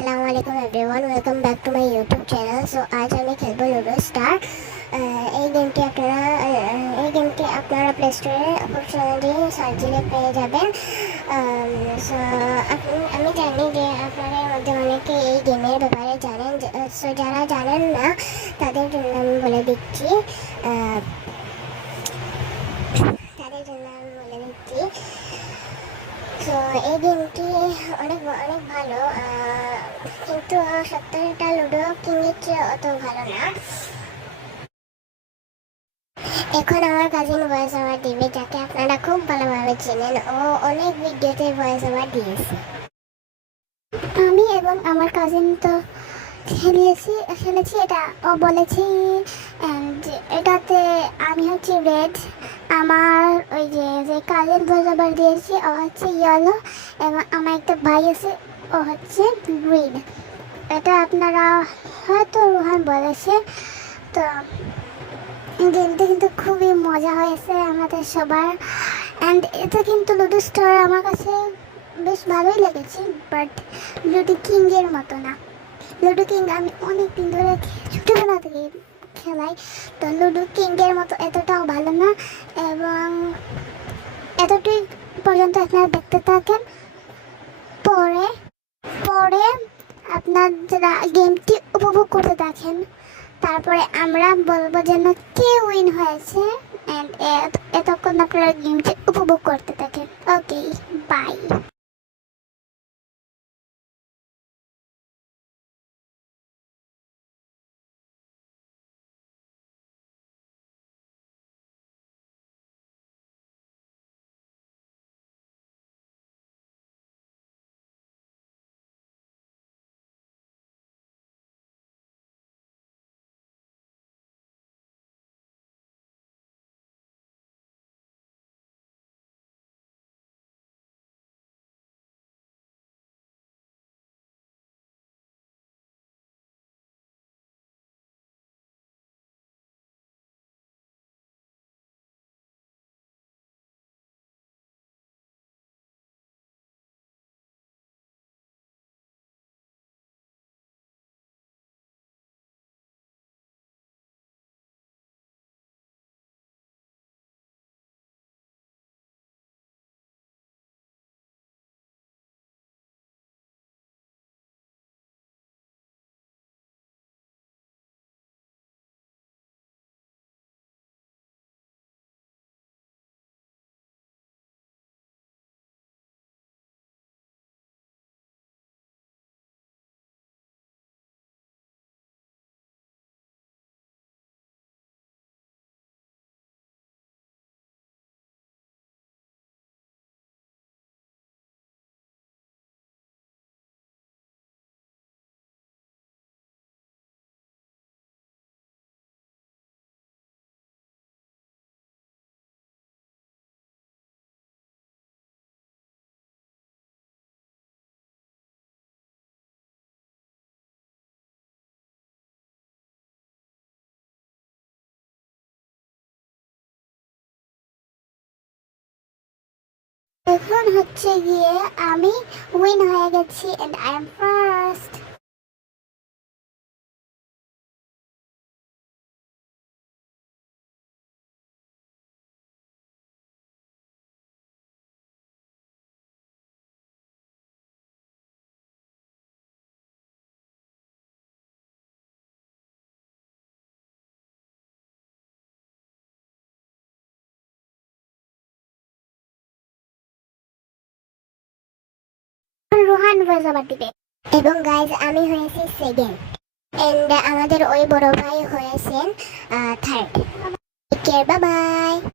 আসসালামু আলাইকুম everyone, welcome back to my YouTube channel. So আজ আমি খেলবো লুডো স্টার। এই গেমটি আপনারা প্লে স্টোরে খুব সহজেই সার্চ দিলে পেয়ে যাবেন। সো আমি জানি যে আপনাদের মধ্যে অনেকে এই গেমের ব্যাপারে জানেন। সো যারা জানেন না তাদের জন্য আমি বলে দিচ্ছি তো এই গেমটি অনেক অনেক ভালো, কিন্তু সত্যিটা লুডো কিংয়ের চেয়ে অত ভালো না। এখন আমার কাজিন ভয়েস ওভার দিবে, যাকে আপনারা খুব ভালোভাবে চেনেন। ও অনেক ভিডিওতে ভয়েস ওভার দিয়েছে। আমি এবং আমার কাজিন তো খেলেছি এটা। ও বলেছি এটাতে আমি হচ্ছে রেড, আমার ওই যে কাজিন ভয়েস ওভার দিয়েছি ও হচ্ছে ইয়েলো, এবং আমার একটা ভাই আছে ও হচ্ছে গ্রিন। এটা আপনারা হয়তো রোহান বলেছে। তো গেমটা কিন্তু খুবই মজা হয়েছে আমাদের সবার। অ্যান্ড এটা কিন্তু লুডো স্টার আমার কাছে বেশ ভালোই লেগেছে, বাট লুডো কিংয়ের মতো না। লুডো কিং আমি অনেক দিন ধরে ছোটোবেলা থেকে খেলাই, তো লুডো কিংয়ের মতো এতটাও ভালো না। এবং এতটাই পর্যন্ত আপনারা দেখতে থাকেন, পরে পরে আপনারা গেমটি উপভোগ করতে থাকেন, তারপরে আমরা বলবো যেন কে উইন হয়েছে। অ্যান্ড এতক্ষণ আপনারা গেমটি উপভোগ করতে থাকেন। Okay, bye. এখন হচ্ছে গিয়ে আমি উইন হয়ে গেছি, and I am first. Rohan voice over দিবে। এবং গাইজ আমি হয়েছি সেকেন্ড, এন্ড আমাদের ওই বড় ভাই হয়েছেন third. Take care, bye by.